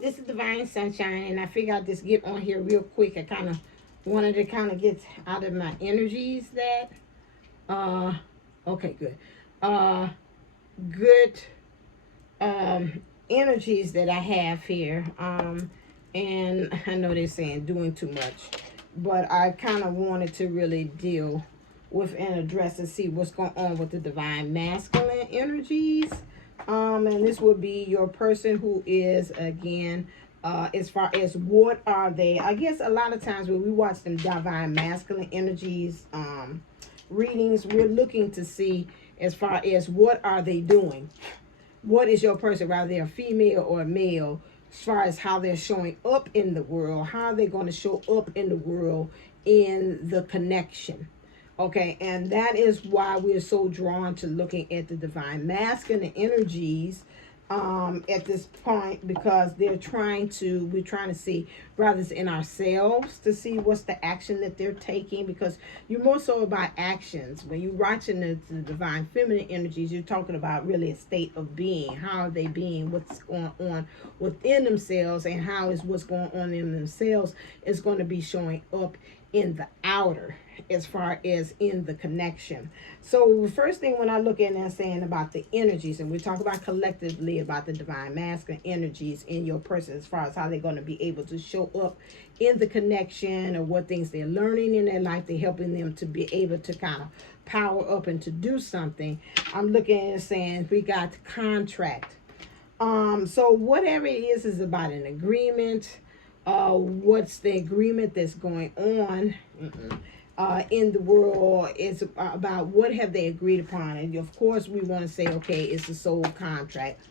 this is Divine Sunshine, and I figured I'd just get on here real quick. I kind of wanted to kind of get out of my energies that, uh, okay, good, uh, good, energies that I have here. And I know they're saying doing too much, but I kind of wanted to really deal with and address and see what's going on with the divine masculine energies. And this would be your person who is, again, as far as what are they, I guess a lot of times when we watch them divine masculine energies readings, we're looking to see as far as what are they doing. What is your person, whether they're a female or a male, as far as how they're showing up in the world, how they're going to show up in the world in the connection. Okay, and that is why we're so drawn to looking at the divine masculine energies at this point, because we're trying to see brothers in ourselves to see what's the action that they're taking, because you're more so about actions. When you're watching the divine feminine energies, you're talking about really a state of being. How are they being? What's going on within themselves, and how is what's going on in themselves is going to be showing up in the outer, as far as in the connection. So the first thing when I look at and saying about the energies, and we talk about collectively about the divine masculine energies in your person, as far as how they're going to be able to show up in the connection, or what things they're learning in their life, they're helping them to be able to kind of power up and to do something. I'm looking and saying we got contract. So whatever it is about an agreement. What's the agreement that's going on in the world is about what have they agreed upon. And of course we want to say, okay, it's a soul contract.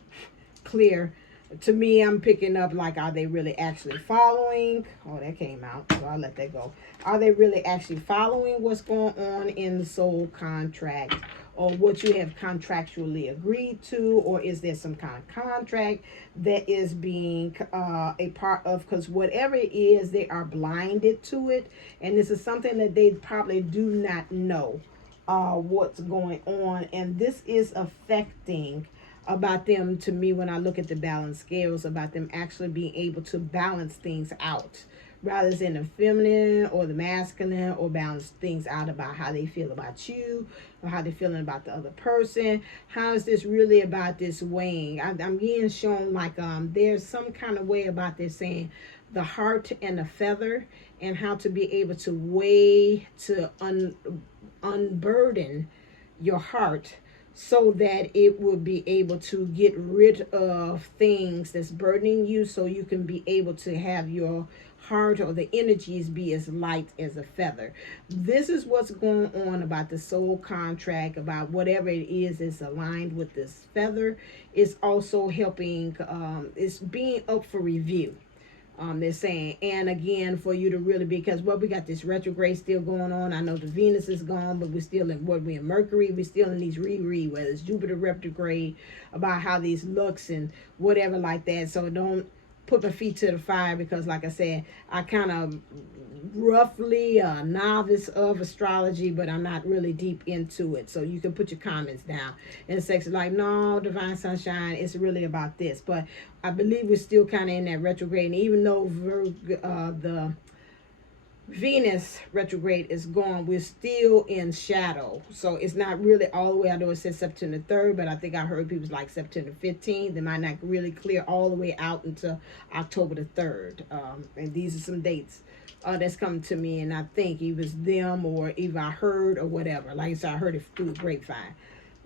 Clear. To me, I'm picking up like, are they really actually following? Oh, that came out, so I'll let that go. Are they really actually following what's going on in the soul contract, or what you have contractually agreed to, or is there some kind of contract that is being a part of? Because whatever it is, they are blinded to it, and this is something that they probably do not know what's going on, and this is affecting about them, to me, when I look at the balance scales, about them actually being able to balance things out, rather than the feminine or the masculine, or balance things out about how they feel about you, or how they're feeling about the other person. How is this really about this weighing? I'm getting shown like there's some kind of way about this, saying the heart and the feather, and how to be able to weigh, to unburden your heart, so that it will be able to get rid of things that's burdening you, so you can be able to have your heart or the energies be as light as a feather. This is what's going on about the soul contract, about whatever it is aligned with this feather. Is also helping, it's being up for review. They're saying, and again, for you to really, because we got this retrograde still going on. I know the Venus is gone, but we're still in we're in Mercury. We're still in these reread, whether it's Jupiter retrograde, about how these looks and whatever like that. So don't put my feet to the fire, because like I said, I kind of roughly a novice of astrology, but I'm not really deep into it. So you can put your comments down and say like, no, Divine Sunshine, it's really about this. But I believe we're still kind of in that retrograde, and even though the Venus retrograde is gone, we're still in shadow. So it's not really all the way. I know it says September 3rd, but I think I heard people like September 15th. They might not really clear all the way out until October the 3rd. And these are some dates that's coming to me, and I think it was them, or either I heard or whatever. Like I said, I heard it through the grapevine.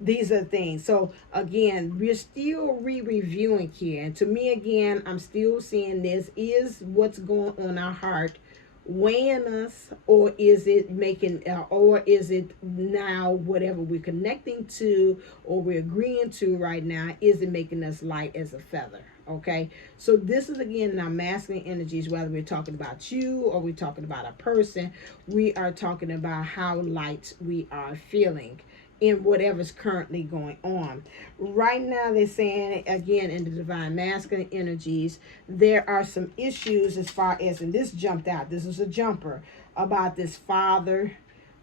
These are things. So again, we're still reviewing here, and to me, again, I'm still seeing this is what's going on our heart weighing us, or is it making, or is it now whatever we're connecting to or we're agreeing to right now, is it making us light as a feather? Okay, so this is again our masculine energies, whether we're talking about you or we're talking about a person. We are talking about how light we are feeling in whatever's currently going on right now. They're saying again, in the divine masculine energies, there are some issues as far as, and this jumped out, this is a jumper, about this father.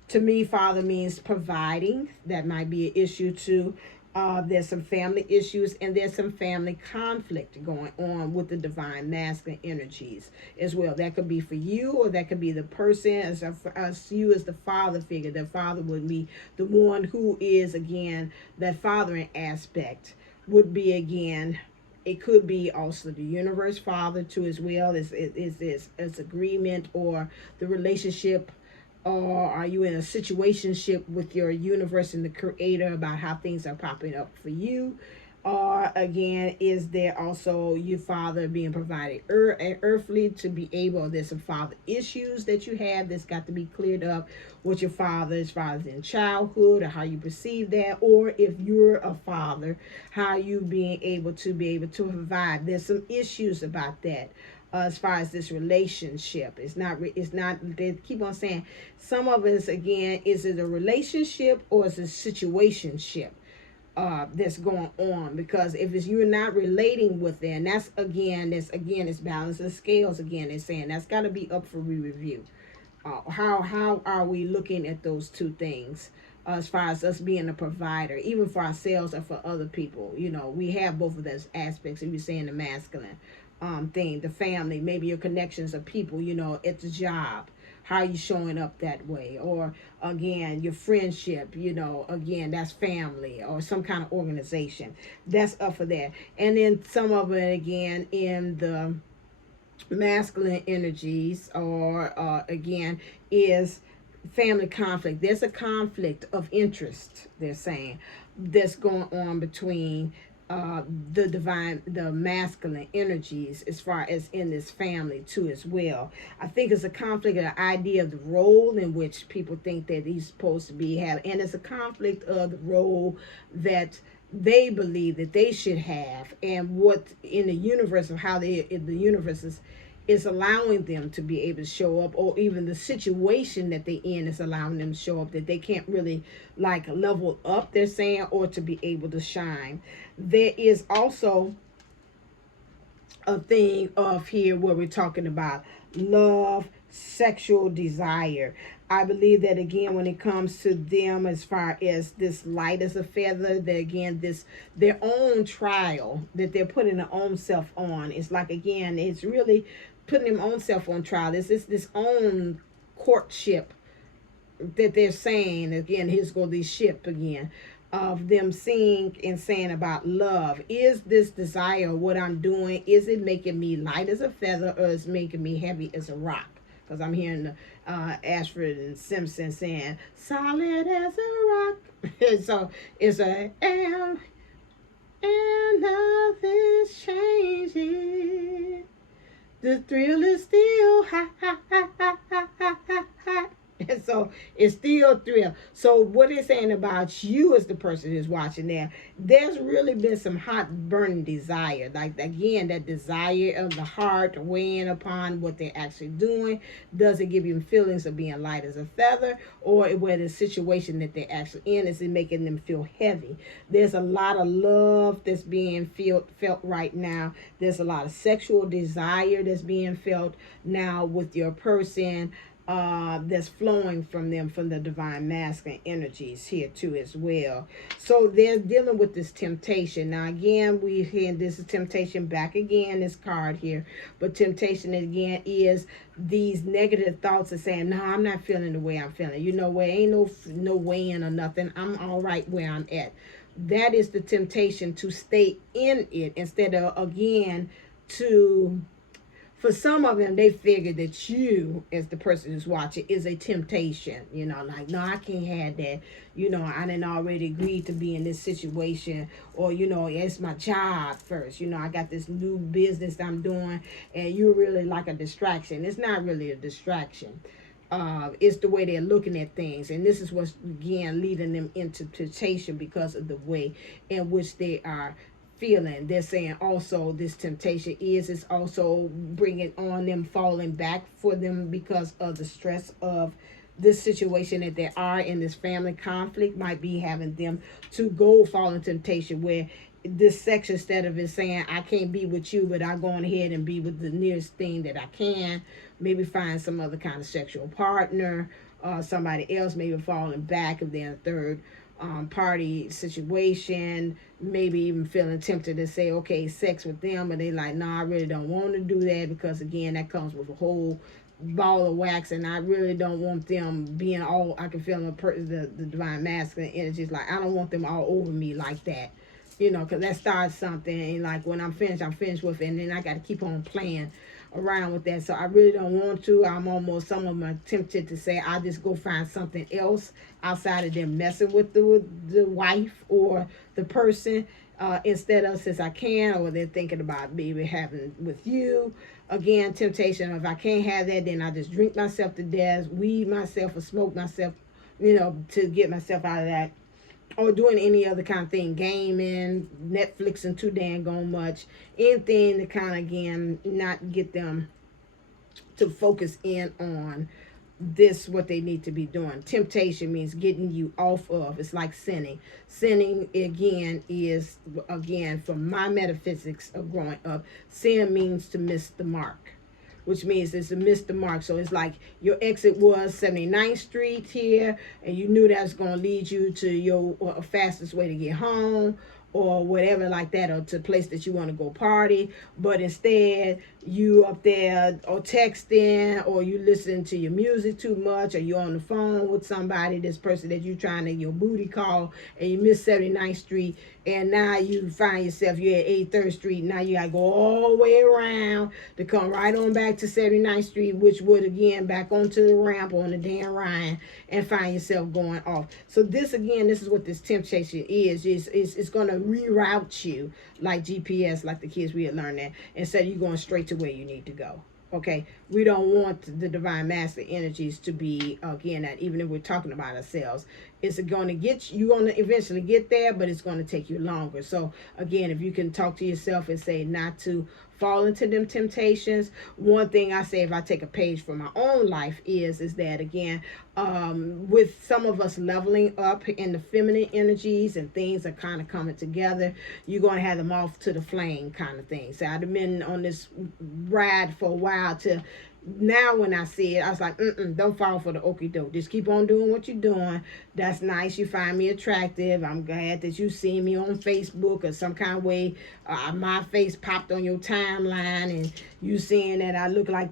To me, father means providing. That might be an issue too. There's some family issues, and there's some family conflict going on with the divine masculine energies as well. That could be for you, or that could be the person as you as the father figure. The father would be the one who is, again, that fathering aspect would be, again, it could be also the universe father too as well. Is this agreement or the relationship, or are you in a situationship with your universe and the creator about how things are popping up for you? Or again, is there also your father being provided earthly to be able, there's some father issues that you have that's got to be cleared up with your father as far as in childhood, or how you perceive that, or if you're a father, how you being able to provide. There's some issues about that. As far as this relationship, it's not, they keep on saying, some of us, again, is it a relationship or is it a situationship that's going on? Because if it's, you're not relating with them, that's again, it's balance of scales. Again, they're saying that's got to be up for review. How are we looking at those two things? As far as us being a provider, even for ourselves or for other people, we have both of those aspects. If you're saying the masculine thing, the family, maybe your connections of people, at the job, how you showing up that way, or again, your friendship, again, that's family, or some kind of organization, that's up for that. And then some of it, again, in the masculine energies, or again, is family conflict. There's a conflict of interest, they're saying, that's going on between the masculine energies as far as in this family too as well. I think it's a conflict of the idea of the role in which people think that he's supposed to be having, and it's a conflict of the role that they believe that they should have, and what in the universe of how the universe is allowing them to be able to show up, or even the situation that they in is allowing them to show up, that they can't really like level up, they're saying, or to be able to shine. There is also a thing of here where we're talking about love, sexual desire. I believe that, again, when it comes to them, as far as this light as a feather, that again, this their own trial that they're putting their own self on. It's like, again, it's really putting their own self on trial. This own courtship that they're saying, again, here's go this ship again, of them seeing and saying about love. Is this desire, what I'm doing, is it making me light as a feather, or is it making me heavy as a rock? Because I'm hearing the Ashford and Simpson saying solid as a rock. So it's a and nothing's changing. The thrill is still hot, hot, hot, hot, hot, hot, hot, hot. And so it's still thrill. So what they're saying about you as the person who's watching there, there's really been some hot burning desire. Like, again, that desire of the heart weighing upon what they're actually doing. Does it give you feelings of being light as a feather, or where the situation that they're actually in, is it making them feel heavy? There's a lot of love that's being felt right now. There's a lot of sexual desire that's being felt now with your person. That's flowing from them, from the divine masculine energies here too as well. So they're dealing with this temptation. Now again, we hear this is temptation back again, this card here. But temptation again is these negative thoughts of saying, no, I'm not feeling the way I'm feeling. Where ain't no weighing or nothing. I'm all right where I'm at. That is the temptation to stay in it, instead of, again, to... For some of them, they figure that you, as the person who's watching, is a temptation. Like, no, I can't have that. I didn't already agree to be in this situation. Or, it's my job first. I got this new business I'm doing, and you're really like a distraction. It's not really a distraction. It's the way they're looking at things. And this is what's, again, leading them into temptation, because of the way in which they are feeling. They're saying also this temptation is also bringing on them falling back for them, because of the stress of this situation that they are in. This family conflict might be having them to fall in temptation, where this section, instead of it saying I can't be with you, but I'm going ahead and be with the nearest thing that I can, maybe find some other kind of sexual partner, somebody else, maybe falling back if they're a third party situation, maybe even feeling tempted to say, okay, sex with them, but they like, no, I really don't want to do that, because again, that comes with a whole ball of wax, and I really don't want them being all, I can feel the divine masculine energies, like I don't want them all over me like that, because that starts something, and like when I'm finished with it, and then I got to keep on playing around with that. So I really don't want to. Some of them are tempted to say, I'll just go find something else outside of them messing with the wife or the person, instead of, since I can, or they're thinking about maybe having with you. Again, temptation. If I can't have that, then I just drink myself to death, weed myself, or smoke myself, to get myself out of that, or doing any other kind of thing, gaming, Netflixing too dang gone much, anything to kind of, again, not get them to focus in on this, what they need to be doing. Temptation means getting you off of. It's like sinning. Sinning, again, is, again, from my metaphysics of growing up, sin means to miss the mark, which means it's to miss the mark. So it's like your exit was 79th Street here, and you knew that's going to lead you to your fastest way to get home, or whatever like that, or to a place that you want to go party, but instead you up there or texting, or you listen to your music too much, or you on the phone with somebody, this person that you trying to your booty call, and you miss 79th Street, and now you find yourself, you're at 83rd Street, now you gotta go all the way around to come right on back to 79th Street, which would, again, back onto the ramp on the Dan Ryan, and find yourself going off. So this, again, this is what this temptation is. It's going to reroute you like GPS, like the kids we had learned that, instead of you going straight to where you need to go. Okay, we don't want the divine master energies to be, again, that even if we're talking about ourselves, it's going to get you, going to eventually get there, but it's going to take you longer. So again, if you can talk to yourself and say not to fall into them temptations. One thing I say, if I take a page from my own life, is that, again, with some of us leveling up in the feminine energies and things are kind of coming together, you're going to have them off to the flame kind of thing. So I've been on this ride for a while, to now when I see it, I was like, don't fall for the okie doke. Just keep on doing what you're doing. That's nice. You find me attractive. I'm glad that you see me on Facebook or some kind of way. My face popped on your timeline, and you seeing that I look like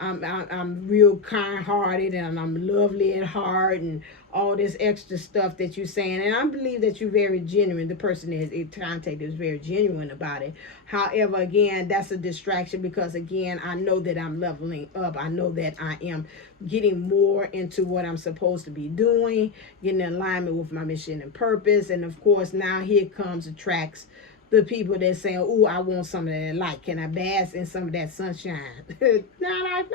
I'm real kind-hearted, and I'm lovely at heart, and all this extra stuff that you're saying. And I believe that you're very genuine. The person is contacted is very genuine about it. However, again, that's a distraction, because again, I know that I'm leveling up. I know that I am getting more into what I'm supposed to be doing, getting in alignment with my mission and purpose. And of course, now here comes attracts the people that say, oh, I want some of that light. Can I bask in some of that sunshine? Not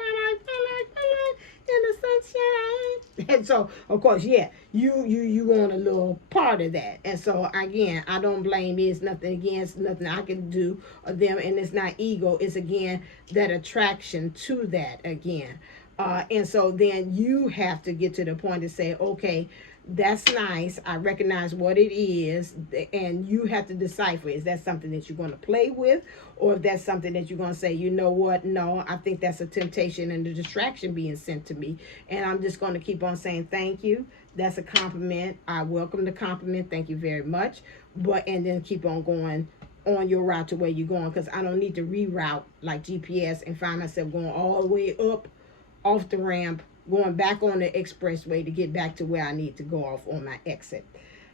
in the sunshine. And so, of course, yeah, you want a little part of that. And so, again, I don't blame you. It's nothing against, nothing I can do or them. And it's not ego. It's, again, that attraction to that again. And so then you have to get to the point to say, okay, that's nice. I recognize what it is, and you have to decipher, is that something that you're going to play with, or if that's something that you're going to say, you know what, no, I think that's a temptation and a distraction being sent to me, and I'm just going to keep on saying thank you. That's a compliment. I welcome the compliment. Thank you very much. And then keep on going on your route to where you're going, because I don't need to reroute like GPS and find myself going all the way up off the ramp, going back on the expressway to get back to where I need to go off on my exit.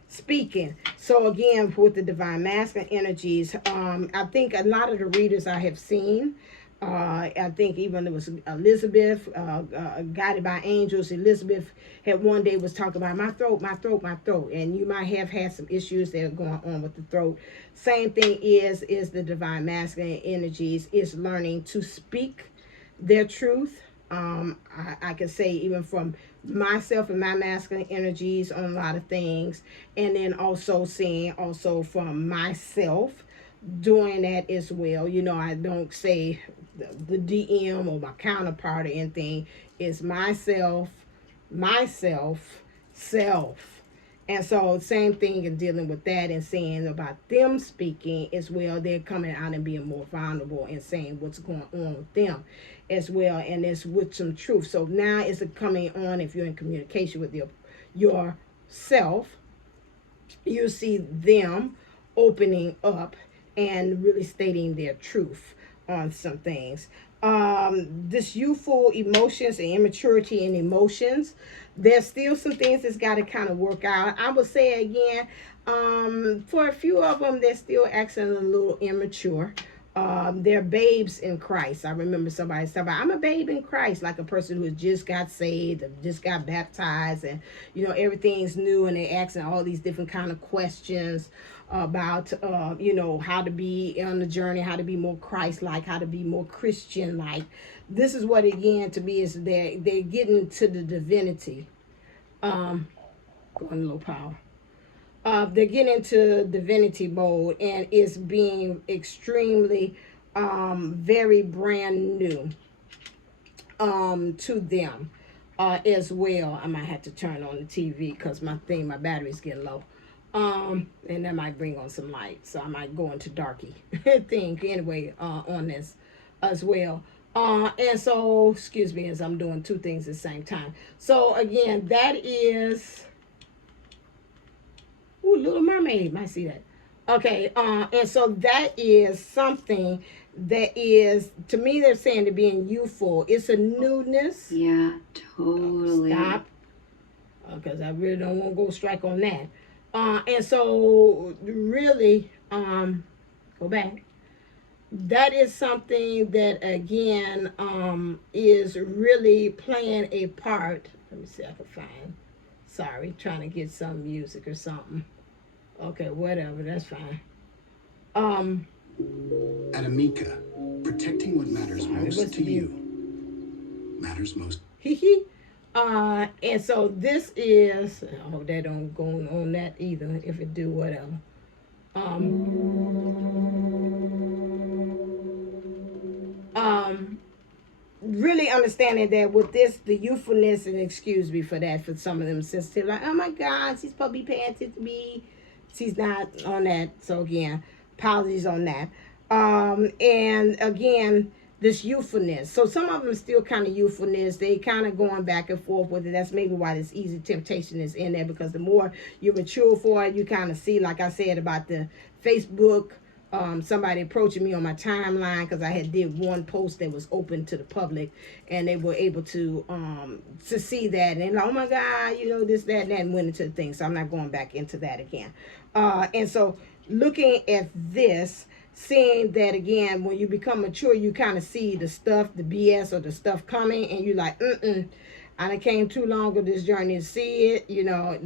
Speaking. So again, with the divine masculine energies, I think a lot of the readers I have seen, I think even it was Elizabeth, guided by angels. Elizabeth had one day was talking about my throat, and you might have had some issues that are going on with the throat. Same thing is the divine masculine energies is learning to speak their truth. I can say even from myself and my masculine energies on a lot of things, and then also seeing also from myself doing that as well. I don't say the DM or my counterpart or anything. It's myself, self. And so same thing in dealing with that and saying about them speaking as well. They're coming out and being more vulnerable and saying what's going on with them as well. And it's with some truth. So now it's coming on, if you're in communication with yourself, you see them opening up and really stating their truth on some things. This youthful emotions and immaturity in emotions, there's still some things that's got to kind of work out. I would say again, for a few of them, they're still acting a little immature. They're babes in Christ. I remember somebody said, "I'm a babe in Christ," like a person who just got saved, or just got baptized, and everything's new, and they're asking all these different kind of questions about how to be on the journey, how to be more Christ-like, how to be more Christian-like. This is what again to me is they're getting to the divinity. Going a little power. They're getting into divinity mode and it's being extremely very brand new to them as well. I might have to turn on the TV because my battery's getting low. And that might bring on some light, so I might go into darky thing anyway on this as well. And so excuse me as I'm doing two things at the same time. So again, that is Little Mermaid, might see that. Okay, and so that is something that is, to me, they're saying to being youthful. It's a newness. Yeah, totally. Stop. Because I really don't want to go strike on that. And so, really, go back. That is something that, again, is really playing a part. Let me see if I can find. Sorry, trying to get some music or something. Okay, whatever, that's fine. At Amica, protecting what matters most to you matters most. And so this is, I hope that don't go on that either. If it do, whatever. Really understanding that with this, the youthfulness, and excuse me for that, for some of them sensitive, like, oh my God, she's supposed to be paying attention to me. She's not on that. So again, apologies on that. And again, this youthfulness. So some of them still kind of youthfulness. They kind of going back and forth with it. That's maybe why this easy temptation is in there, because the more you mature for it, you kind of see, like I said about the Facebook, somebody approaching me on my timeline because I had did one post that was open to the public, and they were able to see that, and oh my God, this, that, and that, and went into the thing. So I'm not going back into that again. And so looking at this, seeing that again, when you become mature, you kind of see the stuff, the BS or the stuff coming, and you're like, I done came too long with this journey to see it.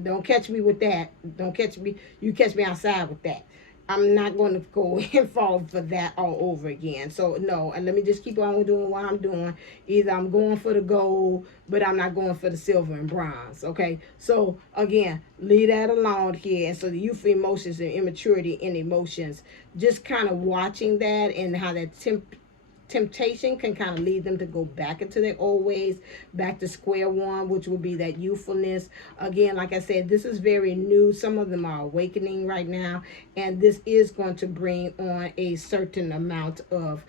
Don't catch me with that. Don't catch me. You catch me outside with that. I'm not going to go and fall for that all over again. So no, and let me just keep on doing what I'm doing. Either I'm going for the gold, but I'm not going for the silver and bronze. Okay, so again, leave that alone here. And so the youthful emotions and immaturity in emotions, just kind of watching that and how that temptation can kind of lead them to go back into their old ways, back to square one, which would be that youthfulness. Again, like I said, this is very new. Some of them are awakening right now, and this is going to bring on a certain amount of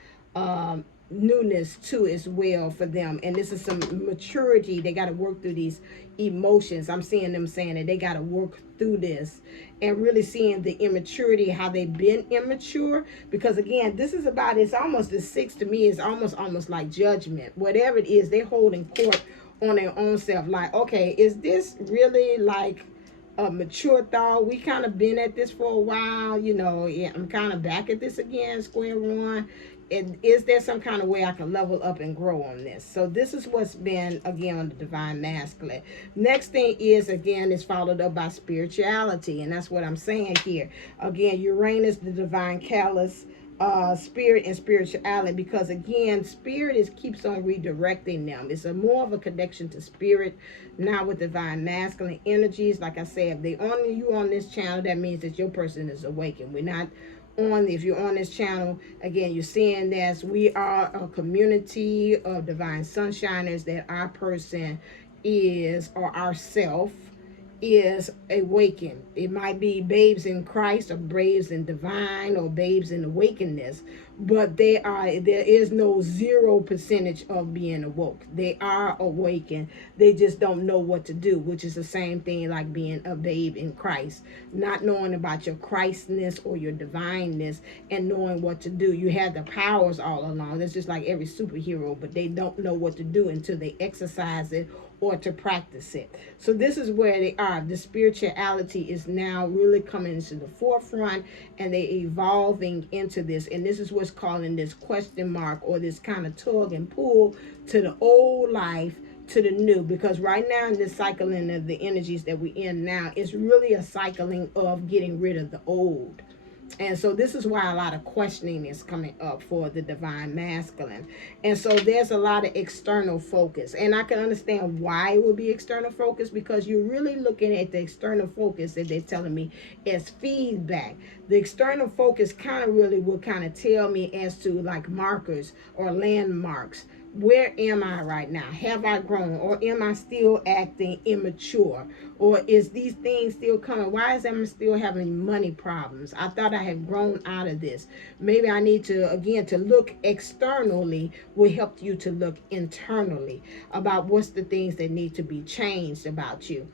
newness too as well for them. And this is some maturity. They got to work through these emotions. I'm seeing them saying that they got to work through this and really seeing the immaturity, how they've been immature. Because again, this is about, it's almost the six to me is almost like judgment. Whatever it is, they're holding court on their own self. Like, okay, is this really like a mature thought? We kind of been at this for a while, yeah, I'm kind of back at this again, square one. And is there some kind of way I can level up and grow on this? So this is what's been, again, on the divine masculine. Next thing is, again, is followed up by spirituality. And that's what I'm saying here. Again, Uranus, the divine callous, spirit and spirituality, because again, spirit keeps on redirecting them. It's a more of a connection to spirit now with divine masculine energies. Like I said, if they on you on this channel, that means that your person is awakened. We're not on, if you're on this channel, again, you're seeing this. We are a community of divine sunshiners, that our person is, or ourself is awakened. It might be babes in Christ or babes in divine or babes in awakenedness, but there is no 0% of being awoke. They are awakened. They just don't know what to do, which is the same thing like being a babe in Christ, not knowing about your Christness or your divineness and knowing what to do. You have the powers all along. That's just like every superhero, but they don't know what to do until they exercise it or to practice it. So this is where they are. The spirituality is now really coming into the forefront, and they evolving into this. And this is what's calling this question mark, or this kind of tug and pull to the old life to the new. Because right now in this cycling of the energies that we're in now, it's really a cycling of getting rid of the old. And so this is why a lot of questioning is coming up for the divine masculine. And so there's a lot of external focus. And I can understand why it would be external focus, because you're really looking at the external focus that they're telling me as feedback. The external focus kind of really will kind of tell me as to like markers or landmarks. Where am I right now? Have I grown, or am I still acting immature? Or is these things still coming? Why is I still having money problems? I thought I had grown out of this. Maybe I need to, again, to look externally will help you to look internally about what's the things that need to be changed about you.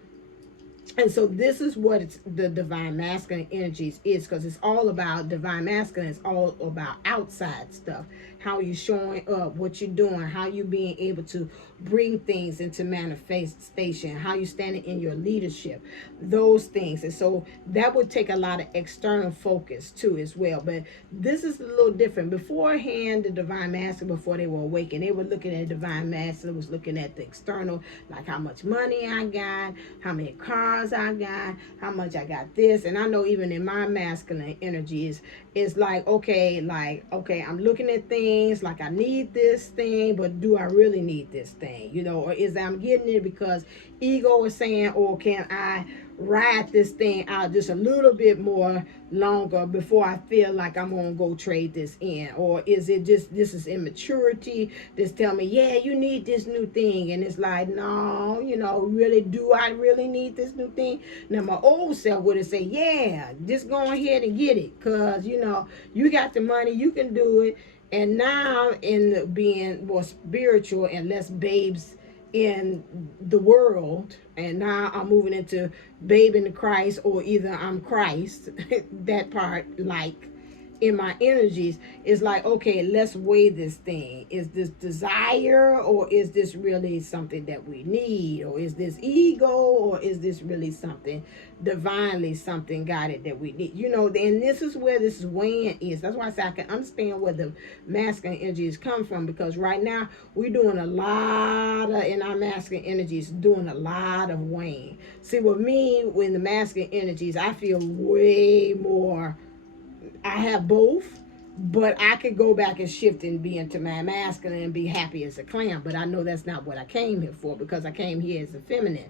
And so this is what the divine masculine energies is, because it's all about divine masculine. It's all about outside stuff. How you showing up, what you're doing, how you being able to bring things into manifestation, how you standing in your leadership, those things. And so that would take a lot of external focus too as well. But this is a little different. Beforehand, the divine masculine, before they were awakened, they were looking at divine masculine, was looking at the external, like how much money I got, how many cars I got, how much I got this. And I know even in my masculine energies, it's like, okay, I'm looking at things like I need this thing, but do I really need this thing? You know, or is I'm getting it because ego is saying, or can I ride this thing out just a little bit more longer before I feel like I'm gonna go trade this in? Or is it just this is immaturity that's telling me, yeah, you need this new thing? And it's like, no, you know, really, do I really need this new thing? Now my old self would have said, yeah, just go ahead and get it, because you know you got the money, you can do it. And now in being more spiritual and less babes in the world, and now I'm moving into babe in the Christ, or either I'm Christ, that part, like in my energies, is like, okay, let's weigh this thing. Is this desire, or is this really something that we need? Or is this ego, or is this really something divinely, something guided that we need? You know, and this is where this weighing is. That's why I say I can understand where the masculine energies come from, because right now we're doing a lot of, in our masculine energies, doing a lot of weighing. See, with me, when the masculine energies, I feel way more, I have both, but I could go back and shift and be into my masculine and be happy as a clam. But I know that's not what I came here for, because I came here as a feminine.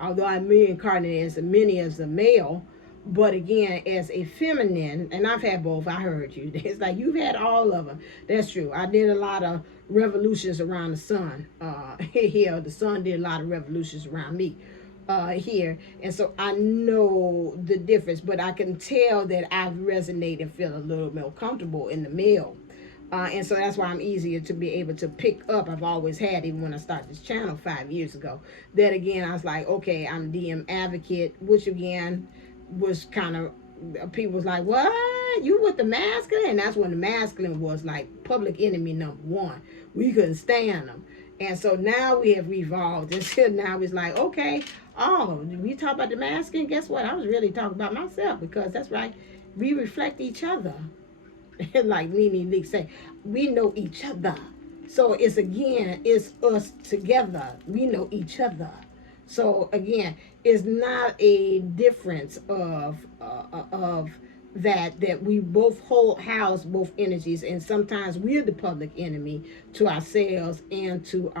Although I'm reincarnated as a many as a male, but again, as a feminine, and I've had both. I heard you. It's like you've had all of them. That's true. I did a lot of revolutions around the sun. Here, the sun did a lot of revolutions around me. Here, and so I know the difference, but I can tell that I've resonated and feel a little more comfortable in the male, and so that's why I'm easier to be able to pick up. I've always had, even when I started this channel 5 years ago, that again I was like, okay, I'm DM advocate, which again was kind of, people was like, what, you with the masculine? And that's when the masculine was like public enemy number one. We couldn't stand them. And so now we have evolved. And now it's like, okay, oh, we talk about the masculine. Guess what? I was really talking about myself, because that's right. We reflect each other. Like Nene Leak say, we know each other. So it's again, it's us together. We know each other. So again, it's not a difference of that we both house both energies, and sometimes we're the public enemy to ourselves and to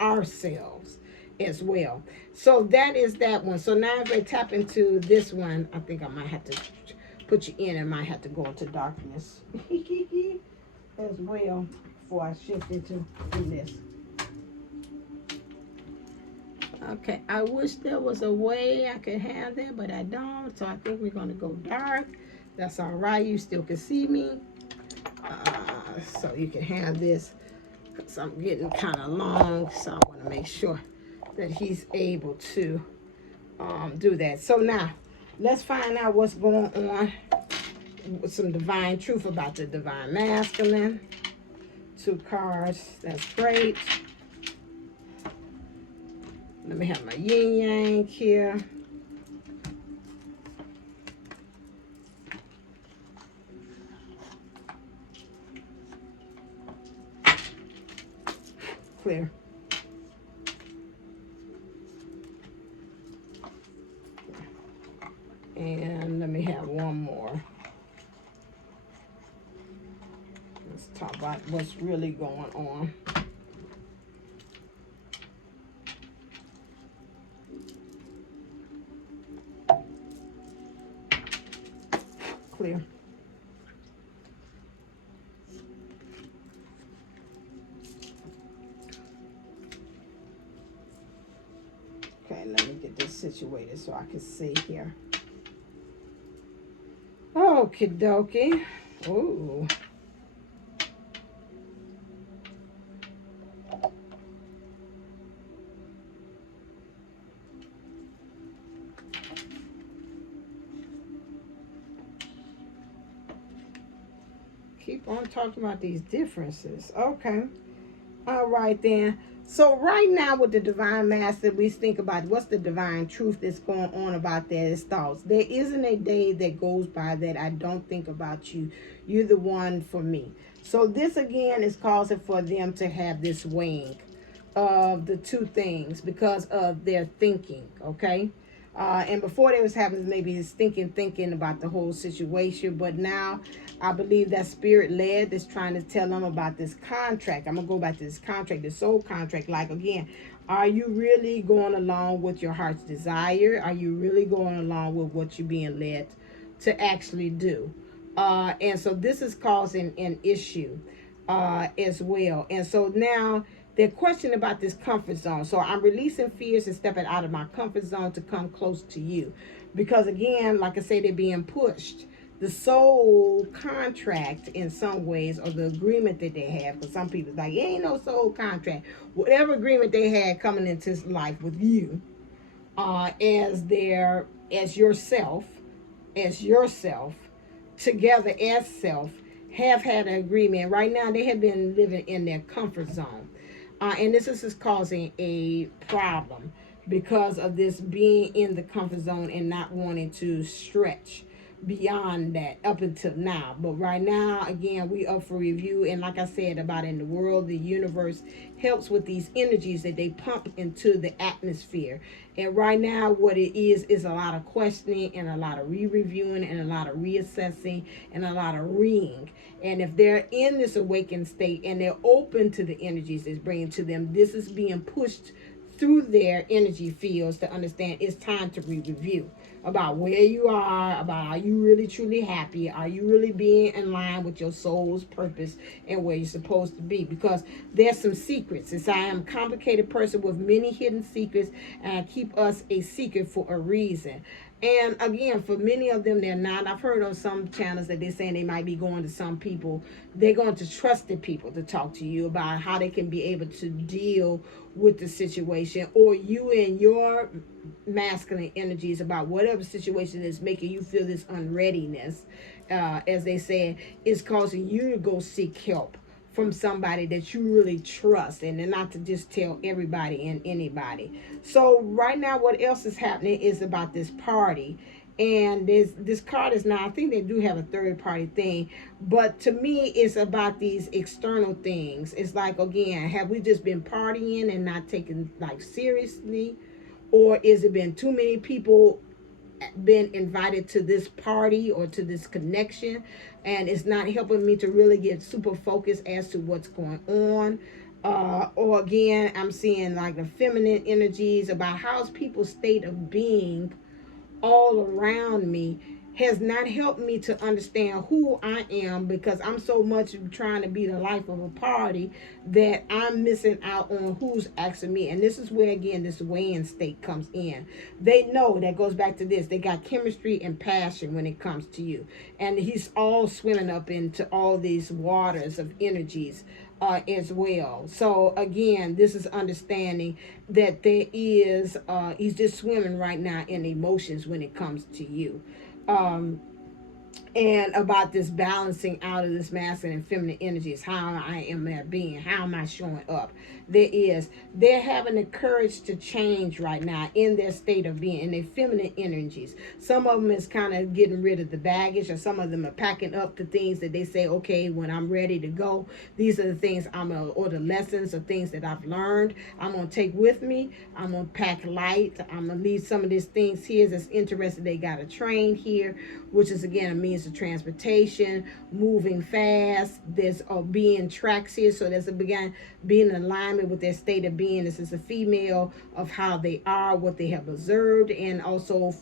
ourselves as well. So that is that one. So now if I tap into this one, I think I might have to put you in and might have to go into darkness as well before I shift into this. Okay, I wish there was a way I could have that, but I don't. So I think we're going to go dark. That's all right. You still can see me. so you can have this, because I'm getting kind of long, so I want to make sure that he's able to do that. So now let's find out what's going on with some divine truth about the divine masculine. 2 cards. That's great. Let me have my yin yang here. Clear. And let me have one more. Let's talk about what's really going on. Clear. Okay, let me get this situated so I can see here. Okie dokie. Ooh. Keep on talking about these differences. Okay. All right then. So right now with the divine master, we think about what's the divine truth that's going on about that is thoughts. There isn't a day that goes by that I don't think about you. You're the one for me. So this again is causing for them to have this weighing of the 2 things because of their thinking. Okay. And before they was having maybe this thinking about the whole situation, but now I believe that spirit led is trying to tell them about this contract. I'm gonna go back to this contract, the soul contract. Like again, are you really going along with your heart's desire? Are you really going along with what you're being led to actually do? And so this is causing an issue as well. And so now they're questioning about this comfort zone. So I'm releasing fears and stepping out of my comfort zone to come close to you. Because again, like I say, they're being pushed. The soul contract in some ways, or the agreement that they have, because some people like, it ain't no soul contract. Whatever agreement they had coming into life with you, as yourself, together as self, have had an agreement. Right now, they have been living in their comfort zone. And this is causing a problem because of this being in the comfort zone and not wanting to stretch beyond that up until now. But right now, again, we up for review. And like I said about in the world, the universe helps with these energies that they pump into the atmosphere. And right now, what it is a lot of questioning and a lot of re-reviewing and a lot of reassessing and a lot of reading. And if they're in this awakened state and they're open to the energies that's bringing to them, this is being pushed through their energy fields to understand it's time to re-review about where you are, about are you really truly happy, are you really being in line with your soul's purpose and where you're supposed to be, because there's some secrets. It's I am a complicated person with many hidden secrets, and I keep us a secret for a reason. And again, for many of them, they're not. I've heard on some channels that they're saying they might be going to some people. They're going to trusted people to talk to you about how they can be able to deal with the situation, or you and your masculine energies about whatever situation is making you feel this unreadiness, as they say, is causing you to go seek help from somebody that you really trust, and then not to just tell everybody and anybody. So right now, what else is happening is about this party. And this card is now, I think they do have a third party thing, but to me it's about these external things. It's like, again, have we just been partying and not taking life seriously, or is it been too many people been invited to this party or to this connection, and it's not helping me to really get super focused as to what's going on? Or again, I'm seeing like the feminine energies about how's people's state of being all around me, has not helped me to understand who I am, because I'm so much trying to be the life of a party that I'm missing out on who's asking me. And this is where, again, this weighing state comes in. They know, that goes back to this, they got chemistry and passion when it comes to you. And he's all swimming up into all these waters of energies as well. So again, this is understanding that there is, he's just swimming right now in emotions when it comes to you. And about this balancing out of this masculine and feminine energies, how I am that being, how am I showing up? They're having the courage to change right now in their state of being, in their feminine energies. Some of them is kind of getting rid of the baggage, or some of them are packing up the things that they say, okay, when I'm ready to go, these are the things or the lessons or things that I've learned, I'm going to take with me. I'm going to pack light. I'm going to leave some of these things here that's interested. They got a train here, which is, again, a means of transportation, moving fast. There's being tracks here, so there's being in alignment with their state of being. This is a female of how they are, what they have observed, and also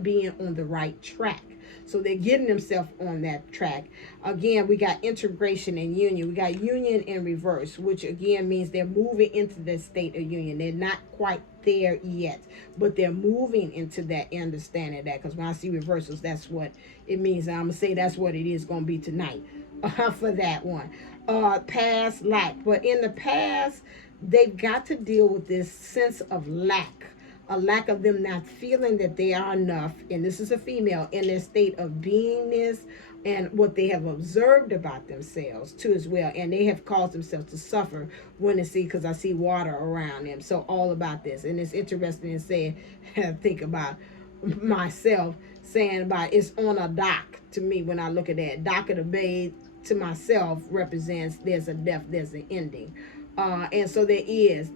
being on the right track. So they're getting themselves on that track. Again, we got integration and union. We got union in reverse, which again means they're moving into the state of union. They're not quite there yet, but they're moving into that understanding that, because when I see reversals, that's what it means. And I'm going to say that's what it is going to be tonight for that one. Past lack. But in the past, they've got to deal with this sense of lack. A lack of them not feeling that they are enough, and this is a female, in their state of beingness, and what they have observed about themselves too as well. And they have caused themselves to suffer when they see, because I see water around them. So all about this. And it's interesting in saying, think about myself saying about it's on a dock to me when I look at that. Dock of the bay to myself represents there's a death, there's an ending. And so there is.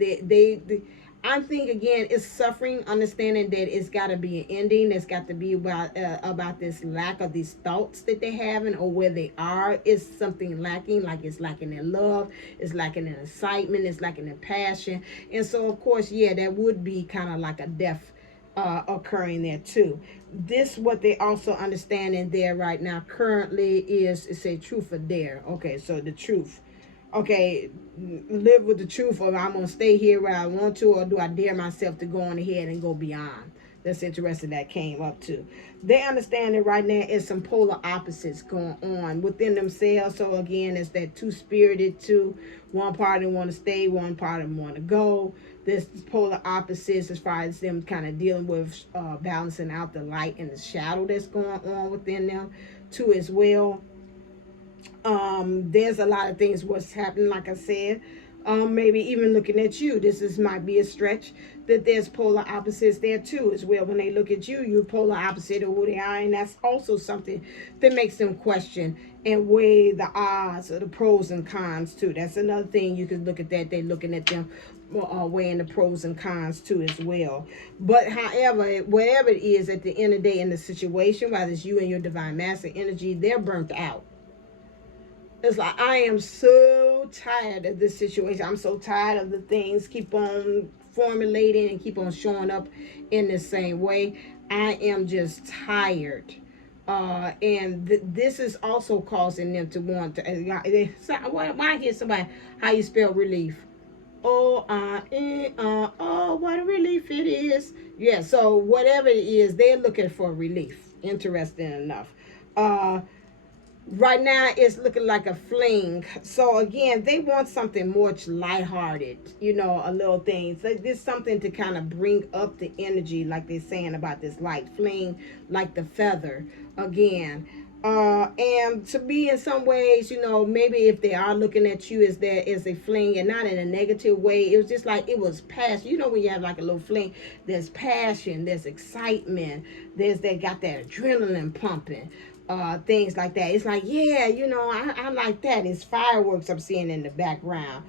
I think, again, it's suffering, understanding that it's got to be an ending. It's got to be about this lack of these thoughts that they're having, or where they are is something lacking, like it's lacking in love, it's lacking in excitement, it's lacking in passion. And so, of course, yeah, that would be kind of like a death occurring there too. This, what they also understanding there right now currently is, it's a truth or dare. Okay, so the truth. Okay, live with the truth of I'm going to stay here where I want to, or do I dare myself to go on ahead and go beyond? That's interesting that came up too. They understand that right now is some polar opposites going on within themselves. So again, it's that two-spirited too. One party want to stay, one party want to go. There's polar opposites as far as them kind of dealing with balancing out the light and the shadow that's going on within them too as well. There's a lot of things what's happening, like I said. Maybe even looking at you, might be a stretch, that there's polar opposites there too as well. When they look at you, you're polar opposite of who they are, and that's also something that makes them question and weigh the odds or the pros and cons too. That's another thing you can look at, that they're looking at them weighing the pros and cons too as well. But however, whatever it is, at the end of the day in the situation, whether it's you and your divine masculine energy, they're burnt out. It's like, I am so tired of this situation. I'm so tired of the things keep on formulating and keep on showing up in the same way. I am just tired. And this is also causing them to want to. Why I hear somebody, how you spell relief? Oh, what a relief it is. Yeah, so whatever it is, they're looking for relief. Interesting enough. Right now, it's looking like a fling. So again, they want something more lighthearted, a little thing. So there's something to kind of bring up the energy, like they're saying about this light fling, like the feather again. And to be in some ways, maybe if they are looking at you as there is a fling, and not in a negative way, it was just like it was passion. When you have like a little fling, there's passion, there's excitement, they got that adrenaline pumping. Things like that. It's like, yeah, I like that. It's fireworks I'm seeing in the background.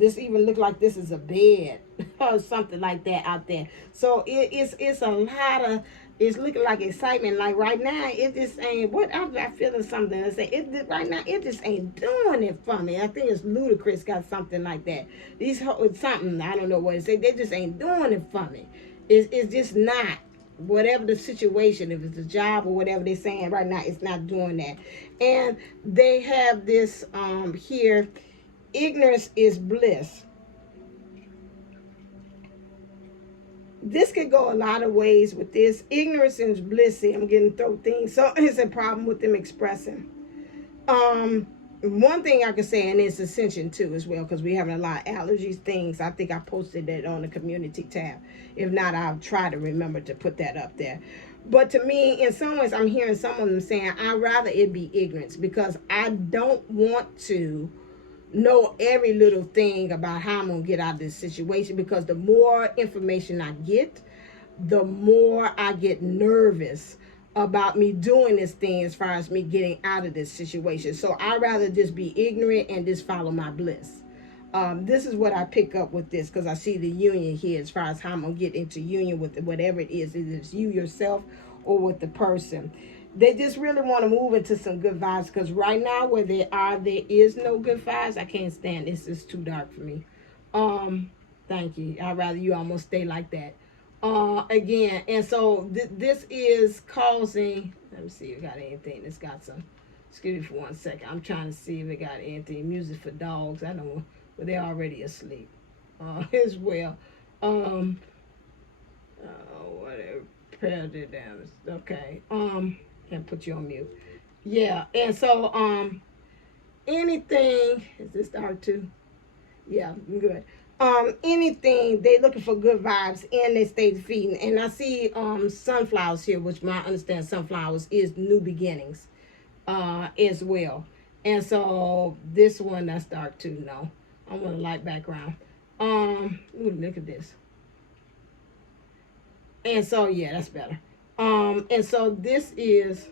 This even look like this is a bed or something like that out there. So it's a lot of, it's looking like excitement. Like right now, it just ain't, what I'm feeling something to say. Right now, it just ain't doing it for me. I think it's Ludacris got something like that. Something, I don't know what it say. They just ain't doing it for me. It's just not. whatever the situation, if it's a job or whatever they're saying right now, it's not doing that. And they have this here, ignorance is bliss. This could go a lot of ways with this. Ignorance is bliss. See, I'm getting throat things, so it's a problem with them expressing. One thing I could say, and it's ascension too as well, because we having a lot of allergies things. I think I posted that on the community tab. If not, I'll try to remember to put that up there. But to me, in some ways, I'm hearing some of them saying, I'd rather it be ignorance, because I don't want to know every little thing about how I'm going to get out of this situation, because the more information I get, the more I get nervous about me doing this thing as far as me getting out of this situation. So I'd rather just be ignorant and just follow my bliss. This is what I pick up with this, because I see the union here as far as how I'm going to get into union with whatever it is. Either it's you yourself or with the person. They just really want to move into some good vibes, because right now where they are, there is no good vibes. I can't stand this. It's too dark for me. Thank you. I'd rather you almost stay like that. Again, and so this is causing, let me see if it got anything that's got some, excuse me for 1 second. I'm trying to see if it got anything. Music for dogs. I know, but they're already asleep as well. Whatever. Predator damage. Okay. And put you on mute. Yeah, and so anything, is this dark too? Yeah, good. Anything, they looking for good vibes and they stay feeding. And I see sunflowers here, which I understand sunflowers is new beginnings as well. And so this one, that's dark too. No, I want a light background. Ooh, look at this. And so yeah, that's better. And so this is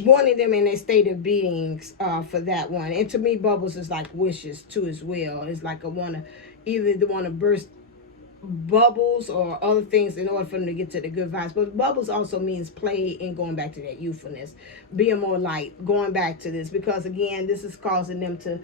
wanting them in a state of beings for that one. And to me, bubbles is like wishes too as well. It's like either they want to burst bubbles or other things in order for them to get to the good vibes. But bubbles also means play and going back to that youthfulness, being more light, going back to this, because again, this is causing them to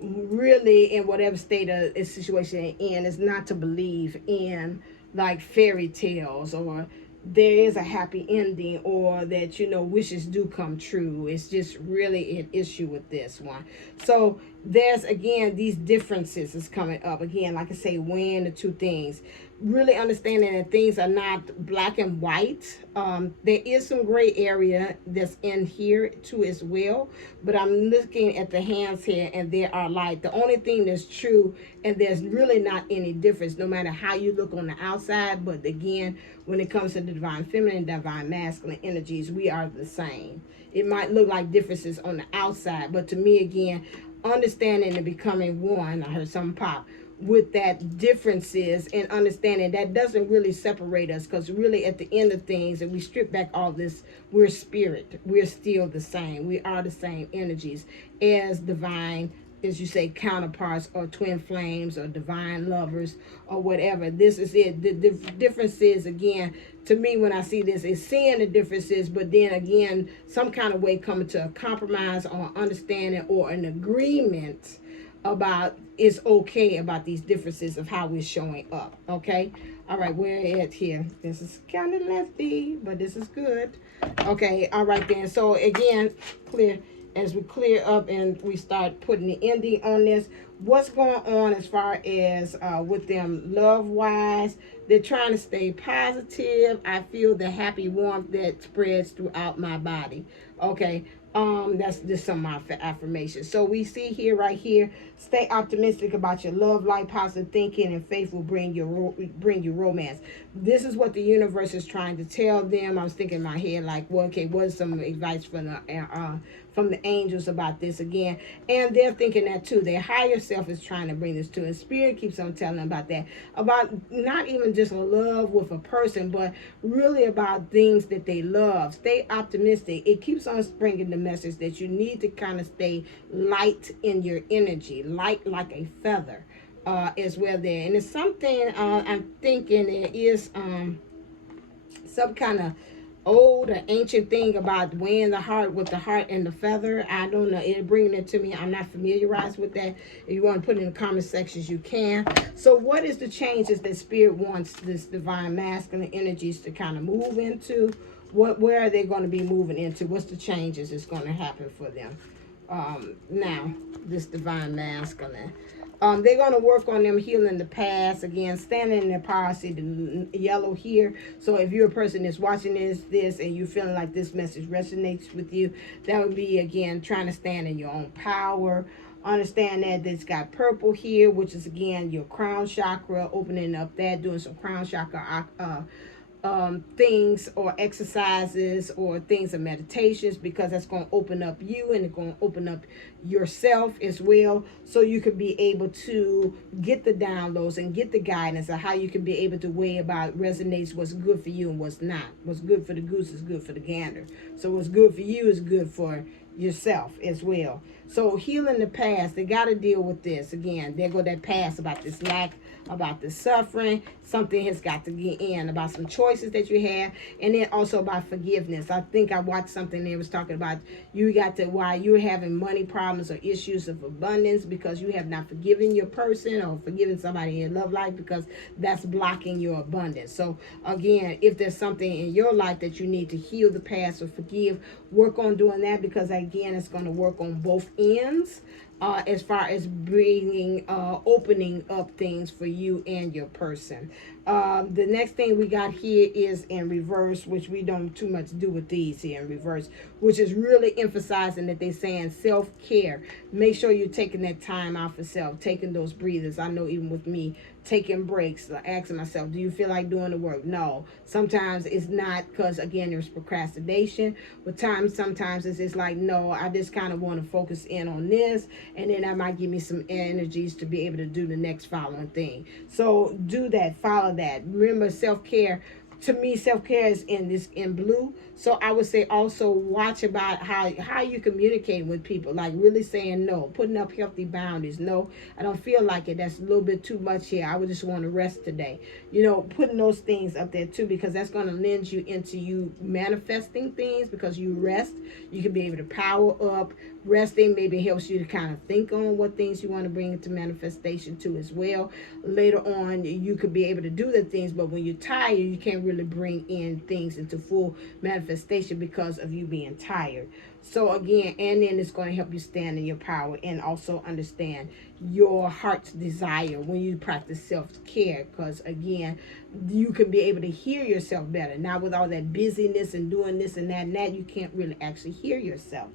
really, in whatever state of situation they're in, is not to believe in like fairy tales or there is a happy ending or that, you know, wishes do come true. It's just really an issue with this one. So there's, again, these differences is coming up. Again, like I say, weighing the two things. Really understanding that things are not black and white. There is some gray area that's in here too as well. But I'm looking at the hands here and they are light. The only thing that's true, and there's really not any difference no matter how you look on the outside. But again, when it comes to the divine feminine, divine masculine energies, we are the same. It might look like differences on the outside, but to me, again, understanding and becoming one, I heard something pop, with that differences and understanding that doesn't really separate us, because really at the end of things, and we strip back all this, we're spirit. We're still the same. We are the same energies as divine, as you say, counterparts or twin flames or divine lovers or whatever. This is it. The differences, again, to me, when I see this, is seeing the differences, but then again, some kind of way coming to a compromise or understanding or an agreement about it's okay about these differences of how we're showing up. Okay, all right, we're at here. This is kind of lengthy, but this is good. Okay, all right then. So again, clear as we clear up and we start putting the ending on this. What's going on as far as with them love wise? They're trying to stay positive. I feel the happy warmth that spreads throughout my body. Okay. That's just some of my affirmations. So we see here, right here, stay optimistic about your love life, positive thinking, and faith will bring you romance. This is what the universe is trying to tell them. I was thinking in my head, like, well, okay, what is some advice from the angels about this again? And they're thinking that too. Their higher self is trying to bring this to, and spirit keeps on telling them about that, about not even just a love with a person, but really about things that they love. Stay optimistic. It keeps on bringing the message that you need to kind of stay light in your energy, light like a feather as well there. And it's something I'm thinking there is some kind of the ancient thing about weighing the heart with the heart and the feather. I don't know. It bringing it to me. I'm not familiarized with that. If you want to put it in the comment sections, you can. So what is the changes that Spirit wants this divine masculine energies to kind of move into? Where are they going to be moving into? What's the changes that's going to happen for them? Now, this divine masculine. They're going to work on them healing the past. Again, standing in their power. See the yellow here. So if you're a person that's watching this and you're feeling like this message resonates with you, that would be, again, trying to stand in your own power. Understand that it's got purple here, which is, again, your crown chakra, opening up that, doing some crown chakra things or exercises or things of meditations, because that's going to open up you and it's going to open up yourself as well, so you can be able to get the downloads and get the guidance of how you can be able to weigh about resonates what's good for you and what's not. What's good for the goose is good for the gander. So what's good for you is good for yourself as well. So healing the past, they got to deal with this. Again, there go that past about this lack, about the suffering. Something has got to get in about some choices that you have, and then also about forgiveness. I think I watched something that was talking about you got to why you're having money problems or issues of abundance, because you have not forgiven your person or forgiven somebody in your love life, because that's blocking your abundance. So again, if there's something in your life that you need to heal the past or forgive, work on doing that, because again, it's going to work on both ends. As far as bringing, opening up things for you and your person. The next thing we got here is in reverse, which we don't too much do with these here in reverse, which is really emphasizing that they're saying self-care. Make sure you're taking that time out for self, taking those breathers. I know even with me, taking breaks, asking myself, do you feel like doing the work? No. Sometimes it's not, because again, there's procrastination. But sometimes it's just like, no, I just kind of want to focus in on this, and then that might give me some energies to be able to do the next following thing. So do that, follow that. Remember, self-care. To me, self-care is in blue. So I would say also watch about how you communicate with people, like really saying no, putting up healthy boundaries. No, I don't feel like it. That's a little bit too much here. I would just want to rest today. Putting those things up there too, because that's going to lend you into you manifesting things, because you rest. You can be able to power up. Resting maybe helps you to kind of think on what things you want to bring into manifestation too as well. Later on, you could be able to do the things, but when you're tired, you can't really bring in things into full manifestation because of you being tired. So again, and then it's going to help you stand in your power and also understand your heart's desire when you practice self-care, because again, you can be able to hear yourself better. Now with all that busyness and doing this and that, you can't really actually hear yourself.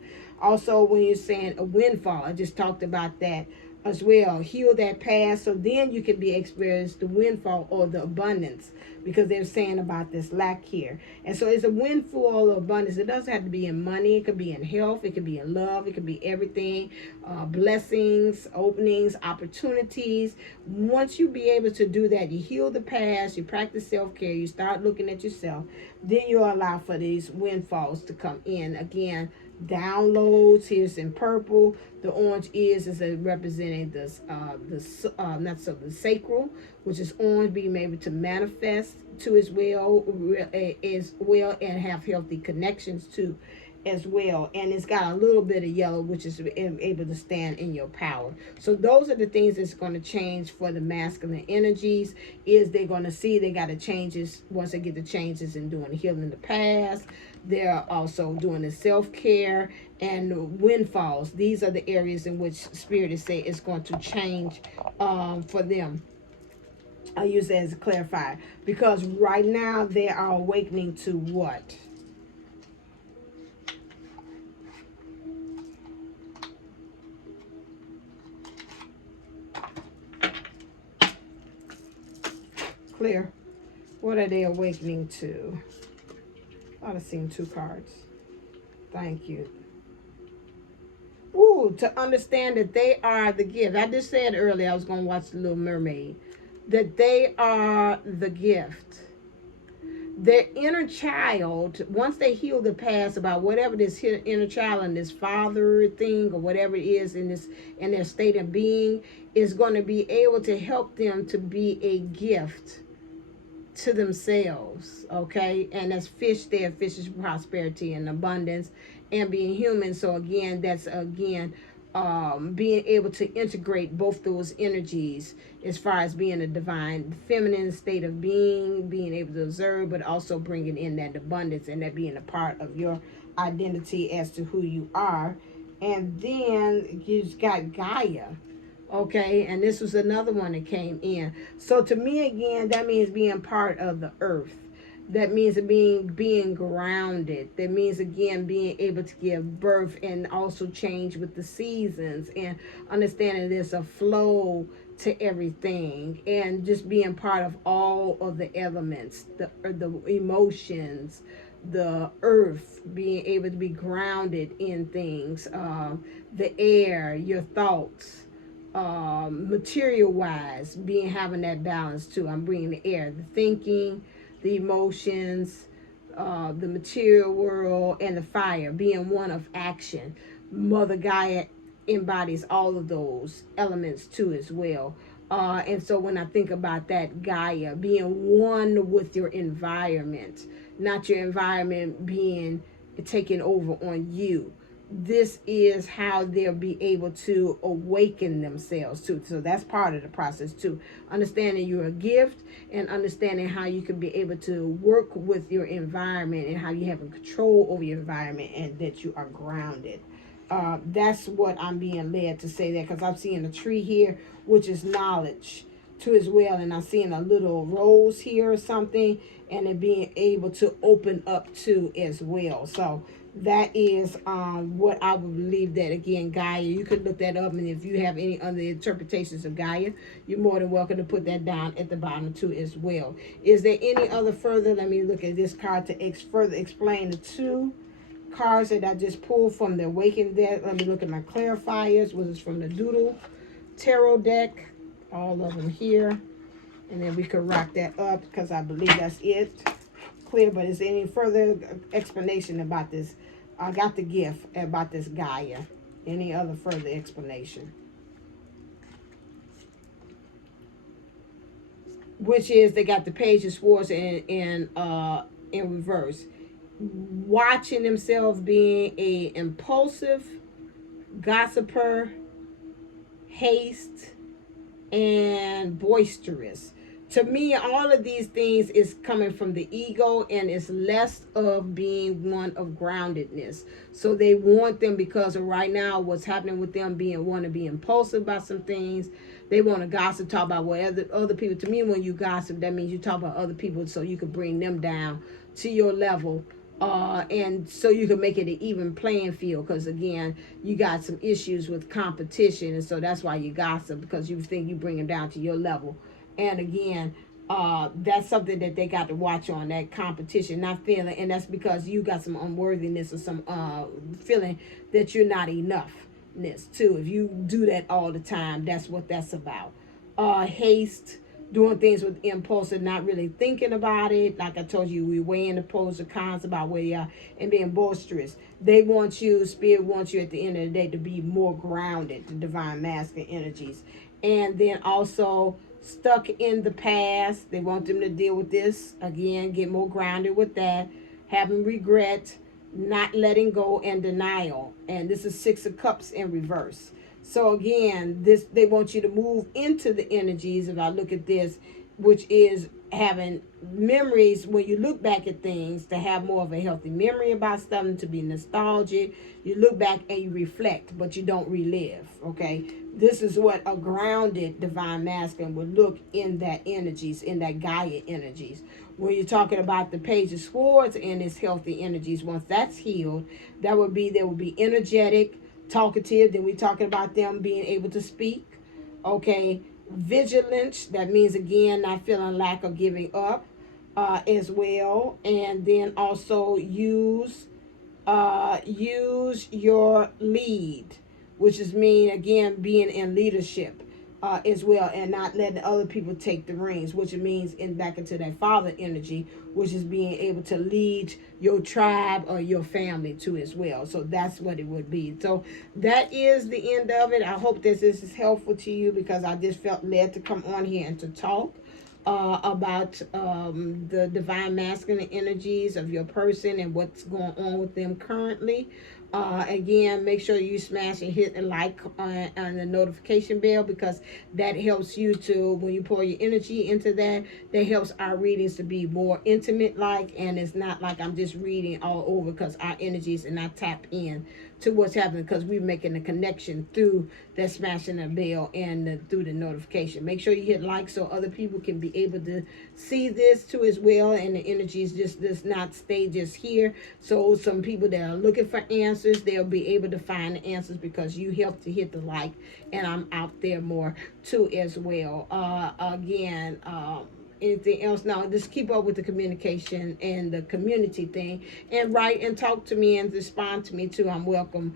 Also, when you're saying a windfall, I just talked about that as well. Heal that past, so then you can be experience the windfall or the abundance, because they're saying about this lack here. And so it's a windfall of abundance. It doesn't have to be in money. It could be in health. It could be in love. It could be everything. Blessings, openings, opportunities. Once you be able to do that, you heal the past, you practice self-care, you start looking at yourself, then you allow for these windfalls to come in. Again, downloads. Here's in purple. The orange is representing the sacral, which is orange, being able to manifest to as well, and have healthy connections to as well. And it's got a little bit of yellow, which is able to stand in your power. So those are the things that's going to change for the masculine energies. Is they're going to see they got to changes once they get the changes in doing healing the past. They're also doing the self-care and windfalls. These are the areas in which Spirit is saying it's going to change for them. I use that as a clarifier, because right now they are awakening to what? Clear. What are they awakening to? I've seen 2 cards. Thank you. Ooh, to understand that they are the gift. I just said earlier I was going to watch The Little Mermaid. That they are the gift. Their inner child, once they heal the past about whatever this inner child and this father thing or whatever it is in their state of being, is going to be able to help them to be a gift to themselves, okay? And that's fish there, fish is prosperity and abundance and being human. So again, that's again being able to integrate both those energies as far as being a divine feminine state of being able to observe, but also bringing in that abundance and that being a part of your identity as to who you are. And then you've got Gaia, okay, and this was another one that came in. So to me, again, that means being part of the earth. That means being grounded. That means again being able to give birth and also change with the seasons and understanding there's a flow to everything and just being part of all of the elements, the emotions, the earth, being able to be grounded in things, the air, your thoughts, material wise, being having that balance too. I'm bringing the air, the thinking, the emotions, the material world, and the fire, being one of action. Mother Gaia embodies all of those elements too as well. And so when I think about that, Gaia being one with your environment, not your environment being taken over on you. This is how they'll be able to awaken themselves too. So that's part of the process too. Understanding you're a gift and understanding how you can be able to work with your environment and how you have control over your environment and that you are grounded. That's what I'm being led to say there, because I'm seeing a tree here, which is knowledge too as well, and I'm seeing a little rose here or something, and it being able to open up to as well. So that is what I would believe that again, Gaia. You could look that up, and if you have any other interpretations of Gaia, you're more than welcome to put that down at the bottom too as well. Is there any other further? Let me look at this card to further explain the two cards that I just pulled from the Awakened deck. Let me look at my clarifiers, which is from the Doodle Tarot deck. All of them here. And then we could wrap that up because I believe that's it. Clear, but is there any further explanation about this? I got the gift about this Gaia. Any other further explanation? Which is they got the Page of Swords in reverse. Watching themselves being a impulsive, gossiper, haste, and boisterous. To me, all of these things is coming from the ego, and it's less of being one of groundedness. So they want them, because of right now what's happening with them, being want to be impulsive about some things. They want to gossip, talk about what other people. To me, when you gossip, that means you talk about other people so you can bring them down to your level. And so you can make it an even playing field, because again, you got some issues with competition, and so that's why you gossip, because you think you bring them down to your level. And again, that's something that they got to watch on, that competition, not feeling, and that's because you got some unworthiness or some feeling that you're not enoughness too. If you do that all the time, that's what that's about. Haste, doing things with impulse and not really thinking about it. Like I told you, we weighing the pros and cons about where you are, and being boisterous. They want you, Spirit wants you at the end of the day to be more grounded, the divine masculine energies. And then also stuck in the past. They want them to deal with this. Again, get more grounded with that. Having regret, not letting go, and denial. And this is Six of Cups in reverse. So again, this they want you to move into the energies. If I look at this, which is having memories when you look back at things, to have more of a healthy memory about something, to be nostalgic. You look back and you reflect, but you don't relive. Okay, this is what a grounded divine masculine would look in that energies, in that Gaia energies. When you're talking about the Page of Swords and its healthy energies, once that's healed, that would be, they would be energetic, talkative. Then we're talking about them being able to speak. Okay, vigilant, that means again not feeling lack of giving up as well. And then also use your lead, which is mean again being in leadership as well, and not letting other people take the reins, which it means in back into that father energy, which is being able to lead your tribe or your family too as well. So that's what it would be. So that is the end of it. I hope this is helpful to you, because I just felt led to come on here and to talk about the divine masculine energies of your person and what's going on with them currently. Again, make sure you smash and hit the like on the notification bell, because that helps you to, when you pour your energy into that, that helps our readings to be more intimate like, and it's not like I'm just reading all over, because our energies are not tap in to what's happening, because we're making a connection through that smashing the bell and through the notification. Make sure you hit like so other people can be able to see this too as well, and the energies just does not stay just here. So some people that are looking for answers, they'll be able to find the answers because you help to hit the like, and I'm out there more too as well. Again, anything else? No, just keep up with the communication and the community thing, and write and talk to me and respond to me too. I'm welcome.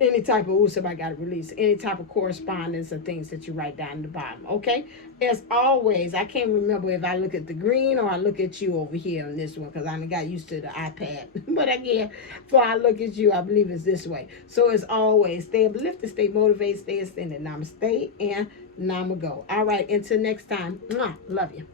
Any type of, somebody got to release any type of correspondence or things that you write down at the bottom. Okay, as always, I can't remember if I look at the green or I look at you over here on this one, because I got used to the iPad. But again, before I look at you, I believe it's this way. So as always, stay uplifted, stay motivated, stay extended. Namaste and Namago. All right, until next time, love you.